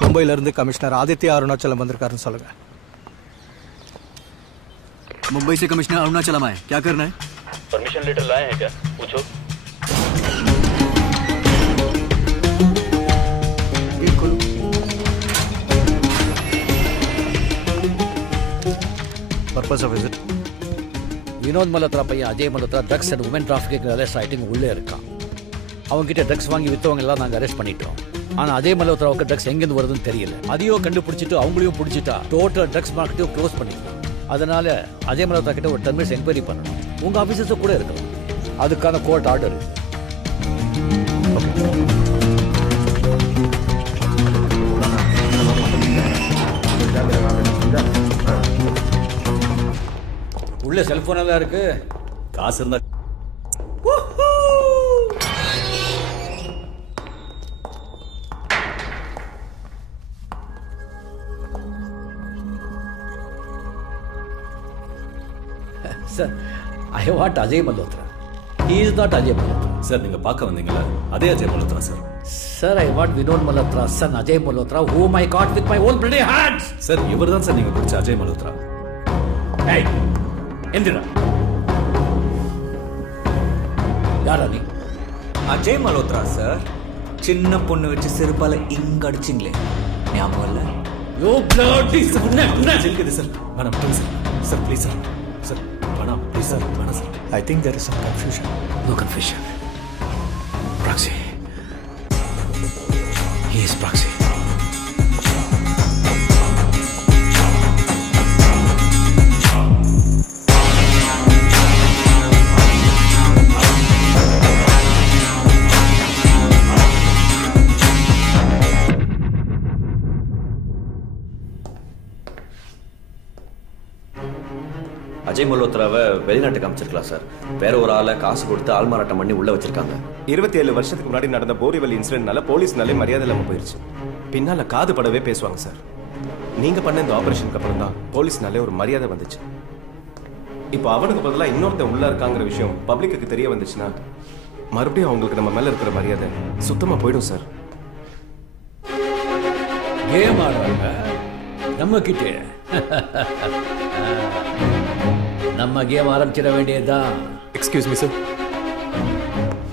मुंबईல இருந்து कमिश्नर आदित्य अरुणाचलम வந்திருக்காருன்னு சொல்லுங்க. मुंबई से कमिश्नर अरुणाचलम आए, क्या करना है? परमिशन लेटर लाए हैं क्या? पूछो. गेट खोलो. Purpose of visit Vinod Malhotra பையன் Ajay Malhotra drugs and woman trafficking arrest ஆகிட்டு உள்ளே இருக்கான். அவங்ககிட்ட ட்ரக்ஸ் வாங்கி விற்றவங்க எல்லாம் நாங்கள் அரெஸ்ட் பண்ணிட்டோம். ஆனால் அஜய் மல்ஹோத்ராவுக்கு ட்ரக்ஸ் எங்கேருந்து வருதுன்னு தெரியல. அதையும் கண்டுபிடிச்சிட்டு அவங்களையும் பிடிச்சிட்டா டோட்டல் ட்ரக்ஸ் மார்க்கெட்டையும் க்ளோஸ் பண்ணிக்கலாம். அதனால அஜய் மல்ஹோத்ரா கிட்ட ஒரு 10 minutes என்கொயரி பண்ணணும். உங்கள் ஆஃபீஸர்ஸும் கூட இருக்கலாம். அதுக்கான கோர்ட் ஆர்டர் இருக்கு. உள்ள செல்போன் எல்லாம் இருக்கு. காசு இருந்தா sir, I want Ajay Malhotra. He is not Ajay Malhotra. Sir நீங்க பார்க்க வந்தீங்களா? அதே Ajay Malhotra sir. Sir, I want Vinod Malhotra son Ajay Malhotra whom I caught with my own bloody hands. Sir இவர்தான் சார் நீங்க பிடிச்ச அஜய் மல்ஹோத்ரா. ஏய், எந்திரா. யாரா நீ? அஜய் மல்ஹோத்ரா சார். சின்ன பொண்ணு வச்சு செருப்பால இங்க அடிச்சிங்களே, ஞாபகம் இல்ல? யோ பிளடி ஜெயிக்குது சார். வேணாம் please sir. Please sir. Sir வேணாம் ப்ளீஸ் சார். வேணாம் sir. I think there is some confusion. No confusion. Proxy. He is proxy. Ajay மல்ஹோத்ராவை வெளிநாட்டுக்கு அமைச்சிருக்கலாம் சார். வேற ஒரு ஆளை காசு கொடுத்து ஆள்மாறாட்டம் பண்ணி உள்ள வச்சிருக்காங்க. 27 வருஷத்துக்கு முன்னாடி நடந்த போரிவல் இன்சிடென்ட்னால போலீஸ்னாலே மரியாதை இல்லாம போயிருச்சு. பின்னால காது படவே பேசுவாங்க சார். நீங்க பண்ண இந்த ஆபரேஷனுக்கு அப்புறம் தான் போலீஸ்னாலே ஒரு மரியாதை வந்துச்சு. இப்போ அவனுக்கு பதிலாக இன்னொருத்தன் உள்ள இருக்காங்கிற விஷயம் பப்ளிக்கு தெரிய வந்துச்சுன்னா மறுபடியும் அவங்களுக்கு நம்ம மேல இருக்கிற மரியாதை சுத்தமா போயிடும் சார். கேம் ஆடுறாங்க நம்ம கிட்டே. நம்ம கேம் ஆரம்பிச்சிட வேண்டியதுதான். எக்ஸ்கியூஸ் மீ சார்,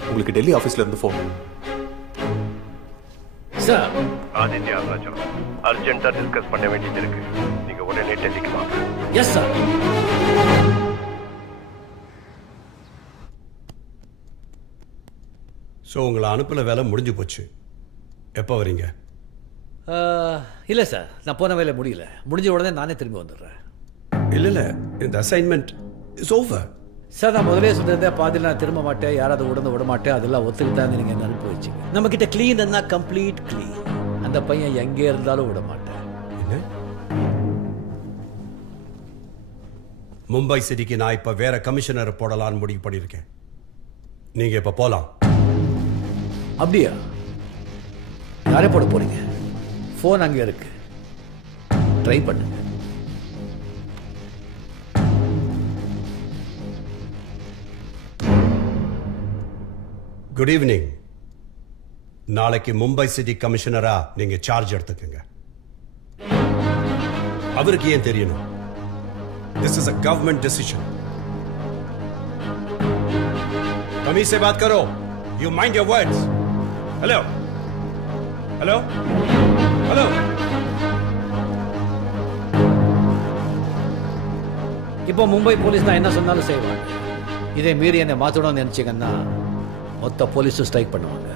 உங்களுக்கு டெல்லி ஆஃபீஸ்ல இருந்து ஃபோன். சார், ஆதித்யா அருணாச்சலம், அர்ஜென்ட்டா டிஸ்கஸ் பண்ண வேண்டியது இருக்கு. நீங்க உடனே டெல்லிக்கு வாங்க. Yes sir. ஸோ உங்களை அனுப்பின வேலை முடிஞ்சு போச்சு. எப்போ வரீங்க? இல்லை சார், நான் போன வேலை முடியல. முடிஞ்ச உடனே நானே திரும்பி வந்துடுறேன். இல்லை இந்த அசைன்மெண்ட் இஸ் ஓவர். சார், நான் முதலே சொல்லியிருந்தேன் பாதியில் நான் திரும்ப மாட்டேன், யாராவது உடனே விட மாட்டேன். அதெல்லாம் ஒத்துக்கிட்டாங்க. நீங்கள் என்ன அனுப்பி வச்சிங்க. நம்ம கிட்ட க்ளீன் என்ன கம்ப்ளீட் க்ளீன். அந்த பையன் எங்கே இருந்தாலும் விட மாட்டேன். என்ன? மும்பை சிட்டிக்கு நான் இப்போ வேற கமிஷனரை போடலான்னு முடிவு பண்ணியிருக்கேன். நீங்கள் இப்போ போகலாம். அப்படியா? யாரே போட போறீங்க? ஃபோன் அங்கே இருக்கு, ட்ரை பண்ணுங்க. Good evening. நாளைக்கு மும்பை சிட்டி கமிஷனரா நீங்க சார்ஜ் எடுத்துக்கங்க. அவருக்கு ஏன் தெரியணும்? This is a government decision. कमी से बात करो. You mind your words. Hello. Hello. Hello. இப்போ மும்பை போலீஸ் நான் என்ன சொன்னாலும் செய்வாங்க. இதை மீறி என்னை மாற்றணும்னு நினச்சிங்கன்னா மொத்த போலீஸும் ஸ்ட்ரைக் பண்ணுவாங்க.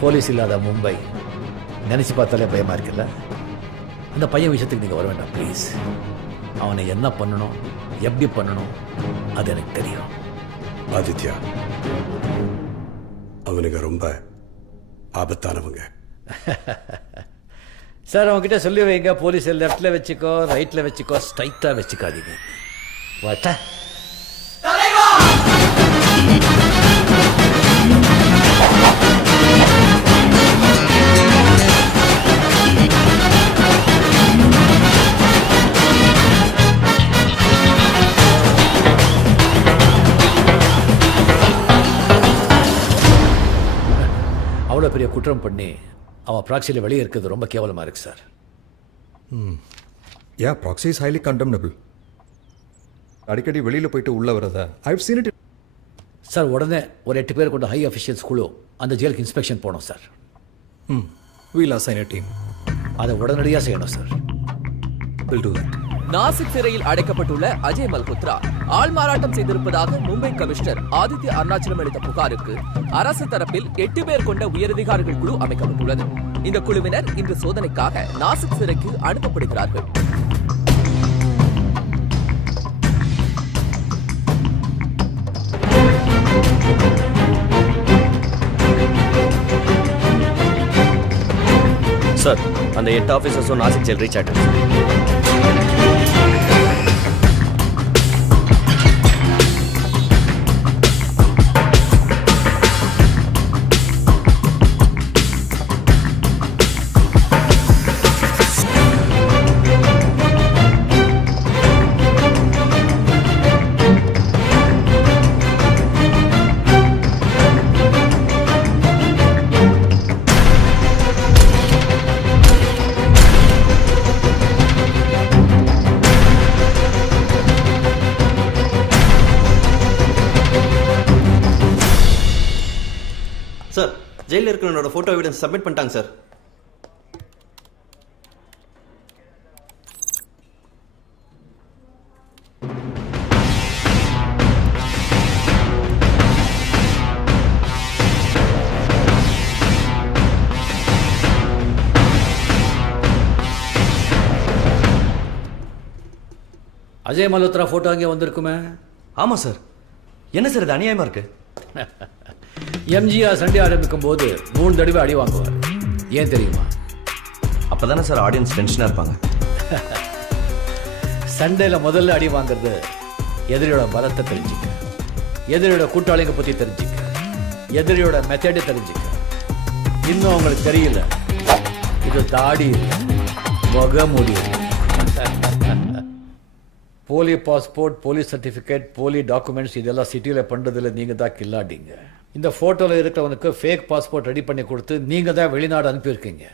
போலீஸ் இல்லாத மும்பை நினச்சி பார்த்தாலே பயமாக இருக்குல்ல? அந்த பையன் விஷயத்துக்கு நீங்கள் வர வேண்டாம் ப்ளீஸ். அவனை என்ன பண்ணணும், எப்படி பண்ணணும், அது எனக்கு தெரியும். ஆதித்யா, அவனுக்கு ரொம்ப ஆபத்தானவங்க. சார், அவங்ககிட்ட சொல்லி வைங்க, போலீஸை லெஃப்டில் வச்சுக்கோ, ரைட்டில் வச்சுக்கோ, ஸ்ட்ரைட்டாக வச்சுக்காதீங்க. வாட்டா பெரிய குற்றம் பண்ணி அவன் ப்ராக்சியில் வெளியே இருக்கிறது ரொம்ப கேவலமாக இருக்குது sir. Yeah, proxy is highly condemnable. அடிக்கடி வெளியில் போயிட்டு உள்ளே வரதா I've seen it. சார் உடனே ஒரு 8 பேர் கொண்ட ஹை அஃபிஷியல்ஸ் குழு அந்த ஜெயிலுக்கு இன்ஸ்பெக்ஷன் போனோம் sir. We'll assign a team. அதை உடனடியாக செய்யணும் sir. We'll do that. Nashik சிறையில் அடைக்கப்பட்டுள்ள அஜய் மல்ஹோத்ரா ஆள்மாறாட்டம் செய்திருப்பதாக மும்பை கமிஷனர் ஆதித்ய அருணாச்சலம் அளித்த புகாருக்கு அரசு தரப்பில் 8 பேர் கொண்ட உயரதிகாரிகள் குழு அமைக்கப்பட்டுள்ளது. இந்த குழுவினர் இன்று சோதனைக்காக நாசிக் சிறைக்கு அனுப்பப்படுகிறார்கள். சார் அந்த 8 ஆஃபீஸர்ஸும் நாசிக் ஜெயில் ரீச் ஆயிட்டாங்க. சார் ஜெயிலில் இருக்கிறவனோட ஃபோட்டோ எவிடன்ஸ் சப்மிட் பண்ணிட்டாங்க சார். அஜய் மல்ஹோத்ரா ஃபோட்டோ அங்கே வந்திருக்குமே. ஆமாம் சார். என்ன சார் இது அநியாயமாக இருக்கு? எம்ஜிஆர் சண்டே ஆரம்பிக்கும் போது 3 தடவை அடி வாங்குவார். ஏன் தெரியுமா? அப்போ தானே சார் ஆடியன்ஸ் டென்ஷனாக இருப்பாங்க. சண்டேல முதல்ல அடி வாங்குறது எதிரியோட பலத்தை தெரிஞ்சுக்க, எதிரியோட கூட்டாளிங்க பற்றி தெரிஞ்சுக்க, எதிரியோட மெத்தடை தெரிஞ்சுக்க. இன்னும் அவங்களுக்கு தெரியல, இது தாடி முகமூடி. போலி பாஸ்போர்ட், போலி சர்டிஃபிகேட், போலி டாக்குமெண்ட்ஸ் இதெல்லாம் சிட்டியில் பண்ணுறதில்ல நீங்கள் தான் கில்லாடிங்க. இந்த ஃபோட்டோவில் இருக்கிறவனுக்கு ஃபேக் பாஸ்போர்ட் ரெடி பண்ணி கொடுத்து நீங்கள் தான் வெளிநாடு அனுப்பியிருக்கீங்க.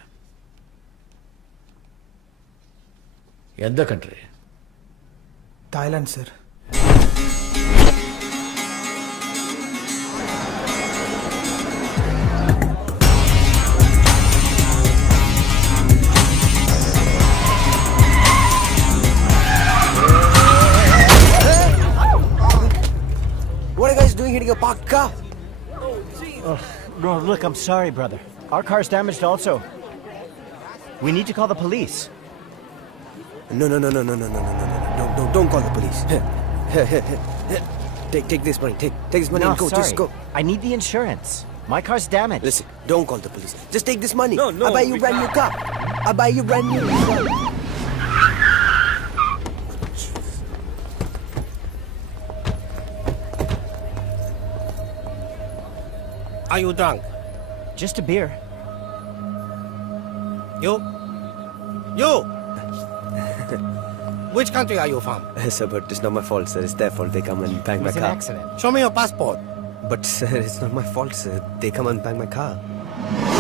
எந்த country? Thailand sir. What are you guys doing hitting a parked car? No, look, I'm sorry, brother. Our car's damaged also. We need to call the police. No. Don't call the police. Take this money. Take this money No, and go. sorry. Just go. I need the insurance. My car's damaged. Listen, don't call the police. Just take this money. No, I'll buy you a brand new car. I'll buy you a brand new car. Are you drunk? Just a beer. You? Which country are you from? Sir, but it's not my fault, sir. It's their fault. They come and bang my It was car. an accident. Show me your passport. But sir, it's not my fault, sir. They come and bang my car.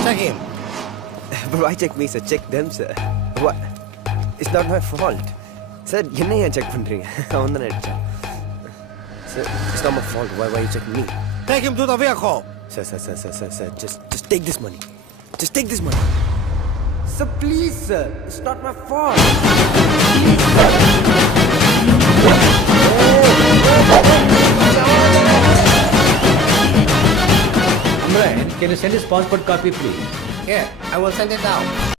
Check him. But why check me, sir? Check them, sir. What? It's not my fault. Sir, என்ன ஏன் check பண்றீங்க? அவன் தானே அடிச்சான். Sir, it's not my fault. Why you checking me? Take him to the vehicle. Sir, just take this money. Just take this money. Sir, please, sir. It's not my fault. Amran, can you send his passport copy, please? Here, I will send it down.